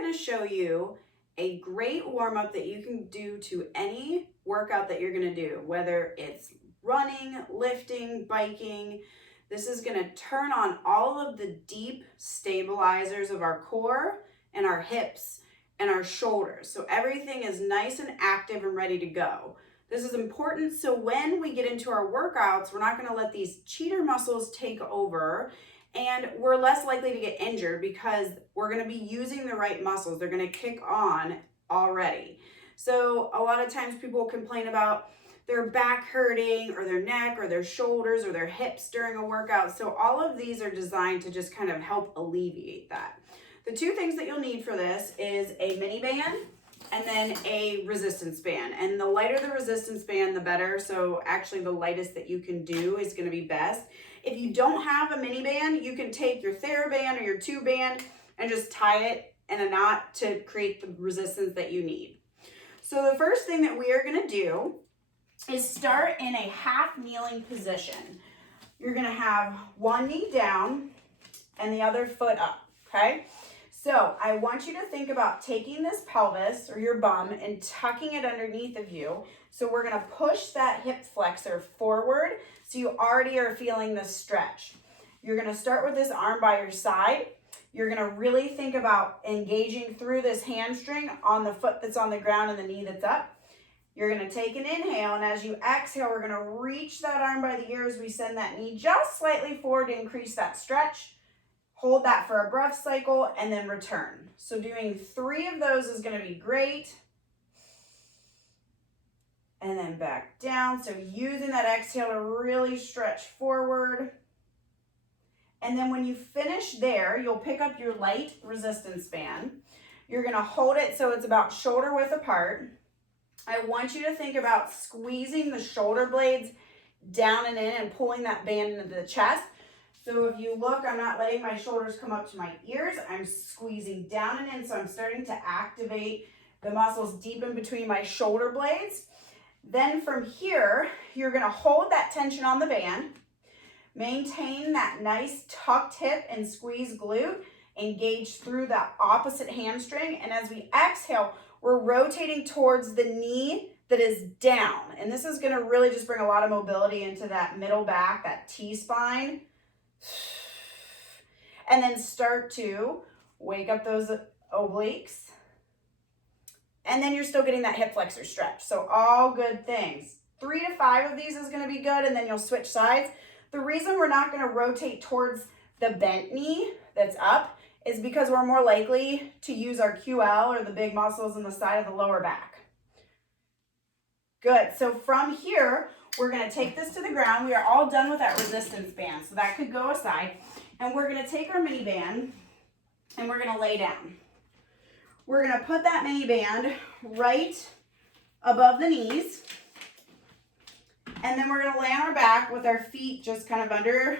going to show you a great warm-up that you can do to any workout that you're going to do, whether it's running, lifting, biking. This is going to turn on all of the deep stabilizers of our core and our hips and our shoulders. So everything is nice and active and ready to go. This is important so when we get into our workouts, we're not going to let these cheater muscles take over, and we're less likely to get injured because we're going to be using the right muscles. They're going to kick on already. So a lot of times people complain about their back hurting or their neck or their shoulders or their hips during a workout. So all of these are designed to just kind of help alleviate that. The two things that you'll need for this is a mini band and then a resistance band. And the lighter the resistance band, the better. So actually the lightest that you can do is going to be best. If you don't have a mini band, you can take your TheraBand or your tube band and just tie it in a knot to create the resistance that you need. So the first thing that we are going to do is start in a half kneeling position. You're going to have one knee down and the other foot up, okay? So I want you to think about taking this pelvis or your bum and tucking it underneath of you. So we're going to push that hip flexor forward so you already are feeling the stretch. You're going to start with this arm by your side. You're going to really think about engaging through this hamstring on the foot that's on the ground and the knee that's up. You're going to take an inhale, and as you exhale, we're going to reach that arm by the ears. We send that knee just slightly forward to increase that stretch. Hold that for a breath cycle and then return. So doing 3 of those is going to be great. And then back down. So using that exhale to really stretch forward. And then when you finish there, you'll pick up your light resistance band. You're going to hold it so it's about shoulder width apart. I want you to think about squeezing the shoulder blades down and in and pulling that band into the chest. So if you look, I'm not letting my shoulders come up to my ears. I'm squeezing down and in, so I'm starting to activate the muscles deep in between my shoulder blades. Then from here, you're going to hold that tension on the band, maintain that nice tucked hip and squeeze glute, engage through that opposite hamstring, and as we exhale, we're rotating towards the knee that is down. And this is going to really just bring a lot of mobility into that middle back, that T-spine. And then start to wake up those obliques. And then you're still getting that hip flexor stretch. So all good things. 3 to 5 of these is going to be good, and then you'll switch sides. The reason we're not going to rotate towards the bent knee that's up is because we're more likely to use our QL or the big muscles in the side of the lower back. Good. So from here, we're going to take this to the ground. We are all done with that resistance band, so that could go aside. And we're going to take our mini band and we're going to lay down. We're going to put that mini band right above the knees. And then we're going to lay on our back with our feet just kind of under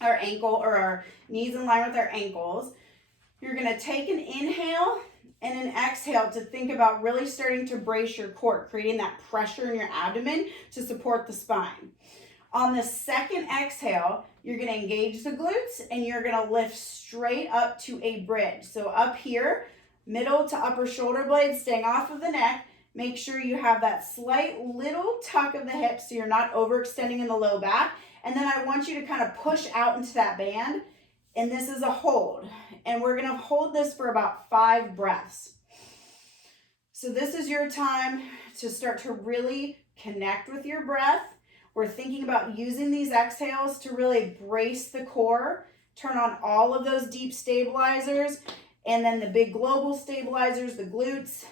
our ankle, or our knees in line with our ankles. You're going to take an inhale and an exhale to think about really starting to brace your core, creating that pressure in your abdomen to support the spine. On the second exhale, you're going to engage the glutes and you're going to lift straight up to a bridge. So up here, middle to upper shoulder blades, staying off of the neck. Make sure you have that slight little tuck of the hips so you're not overextending in the low back. And then I want you to kind of push out into that band. And this is a hold. And we're going to hold this for about 5 breaths. So this is your time to start to really connect with your breath. We're thinking about using these exhales to really brace the core, turn on all of those deep stabilizers, and then the big global stabilizers, the glutes.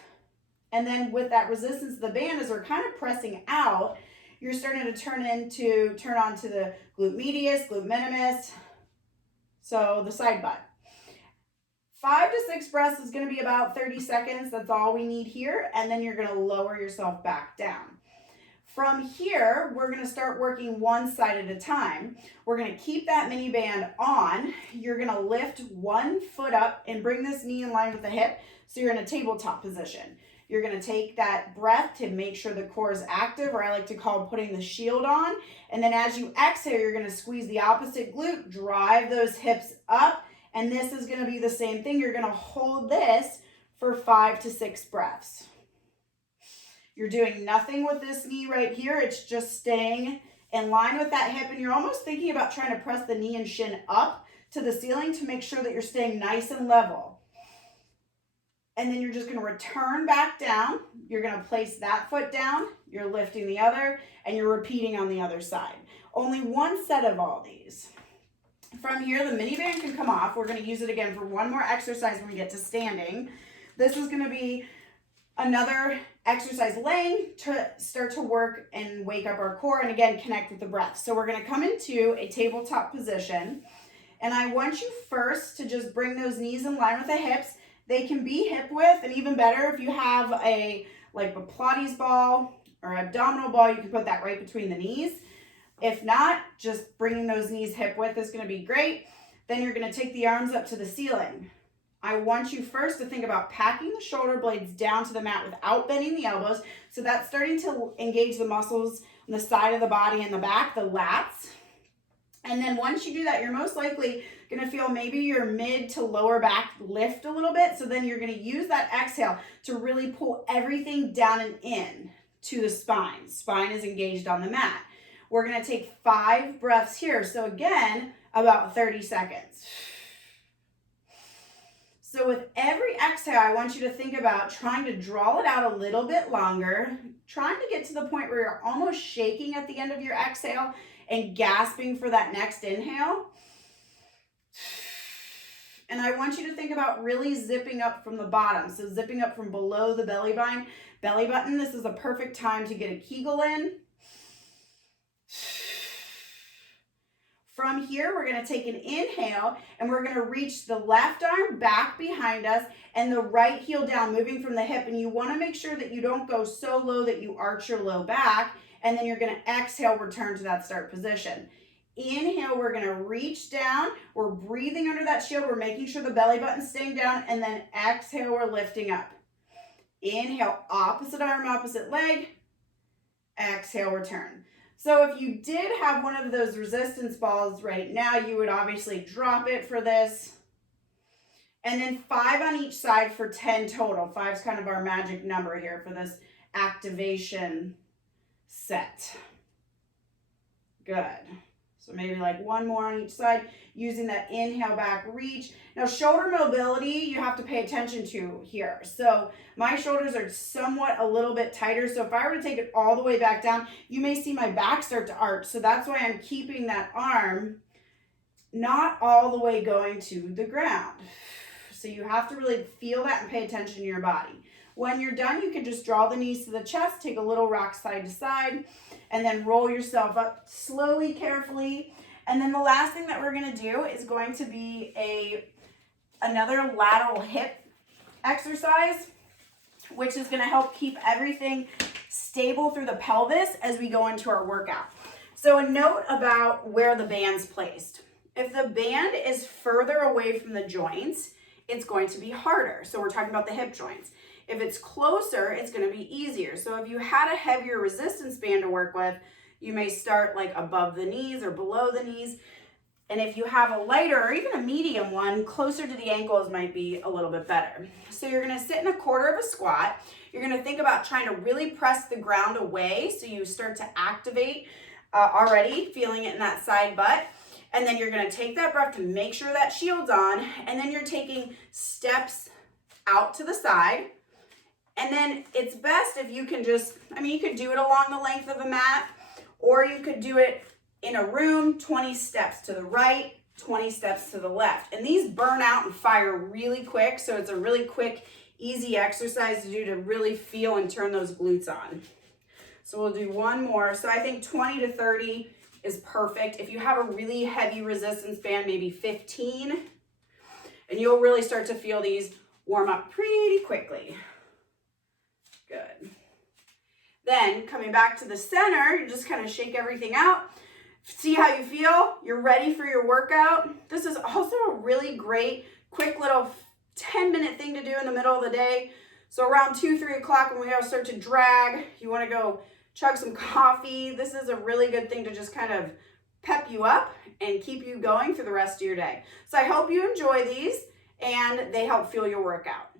And then with that resistance of the band, as we're kind of pressing out, you're starting to turn on to the glute medius, glute minimus, so the side butt. 5 to 6 breaths is going to be about 30 seconds. That's all we need here. And then you're going to lower yourself back down. From here, we're going to start working one side at a time. We're going to keep that mini band on. You're going to lift one foot up and bring this knee in line with the hip so you're in a tabletop position. You're going to take that breath to make sure the core is active, or I like to call putting the shield on. And then as you exhale, you're going to squeeze the opposite glute, drive those hips up, And this is going to be the same thing. You're going to hold this for 5 to 6 breaths. You're doing nothing with this knee right here. It's just staying in line with that hip, and you're almost thinking about trying to press the knee and shin up to the ceiling to make sure that you're staying nice and level. And then you're just going to return back down. You're going to place that foot down, you're lifting the other, and you're repeating on the other side. Only one set of all these. From here, the mini band can come off. We're going to use it again for one more exercise when we get to standing. This is going to be another exercise laying to start to work and wake up our core and again connect with the breath. So we're going to come into a tabletop position, and I want you first to just bring those knees in line with the hips. They can be hip width, and even better if you have a Pilates ball or abdominal ball, you can put that right between the knees. If not, just bringing those knees hip width is going to be great. Then you're going to take the arms up to the ceiling. I want you first to think about packing the shoulder blades down to the mat without bending the elbows. So that's starting to engage the muscles on the side of the body and the back, the lats. And then once you do that, you're most likely going to feel maybe your mid to lower back lift a little bit. So then you're going to use that exhale to really pull everything down and in to the spine. Spine is engaged on the mat. We're going to take 5 breaths here. So again, about 30 seconds. So with every exhale, I want you to think about trying to draw it out a little bit longer, trying to get to the point where you're almost shaking at the end of your exhale and gasping for that next inhale. And I want you to think about really zipping up from the bottom. So zipping up from below the belly button. This is a perfect time to get a Kegel in. From here, we're going to take an inhale, and we're going to reach the left arm back behind us and the right heel down, moving from the hip. And you want to make sure that you don't go so low that you arch your low back. And then you're going to exhale, return to that start position. Inhale, we're going to reach down. We're breathing under that shield. We're making sure the belly button's staying down. And then exhale, we're lifting up. Inhale, opposite arm, opposite leg. Exhale, return. So if you did have one of those resistance balls right now, you would obviously drop it for this. And then 5 on each side for 10 total. 5 is kind of our magic number here for this activation set. Good. So maybe like 1 more on each side, using that inhale back reach. Now shoulder mobility, you have to pay attention to here. So my shoulders are somewhat a little bit tighter. So if I were to take it all the way back down, you may see my back start to arch. So that's why I'm keeping that arm not all the way going to the ground. So you have to really feel that and pay attention to your body. When you're done, you can just draw the knees to the chest, take a little rock side to side, and then roll yourself up slowly, carefully. And then the last thing that we're going to do is going to be another lateral hip exercise, which is going to help keep everything stable through the pelvis as we go into our workout. So a note about where the band's placed. If the band is further away from the joints, it's going to be harder. So we're talking about the hip joints. If it's closer, it's going to be easier. So if you had a heavier resistance band to work with, you may start like above the knees or below the knees. And if you have a lighter or even a medium one, closer to the ankles might be a little bit better. So you're going to sit in a quarter of a squat. You're going to think about trying to really press the ground away so you start to activate already, feeling it in that side butt. And then you're going to take that breath to make sure that shield's on. And then you're taking steps out to the side. And then it's best if you can you could do it along the length of the mat, or you could do it in a room, 20 steps to the right, 20 steps to the left. And these burn out and fire really quick, so it's a really quick, easy exercise to do to really feel and turn those glutes on. So we'll do one more. So I think 20 to 30 is perfect. If you have a really heavy resistance band, maybe 15, and you'll really start to feel these warm up pretty quickly. Good. Then coming back to the center, you just kind of shake everything out. See how you feel? You're ready for your workout. This is also a really great, quick little 10-minute thing to do in the middle of the day. So around 2, 3 o'clock when we start to drag, you want to go chug some coffee. This is a really good thing to just kind of pep you up and keep you going through the rest of your day. So I hope you enjoy these and they help fuel your workout.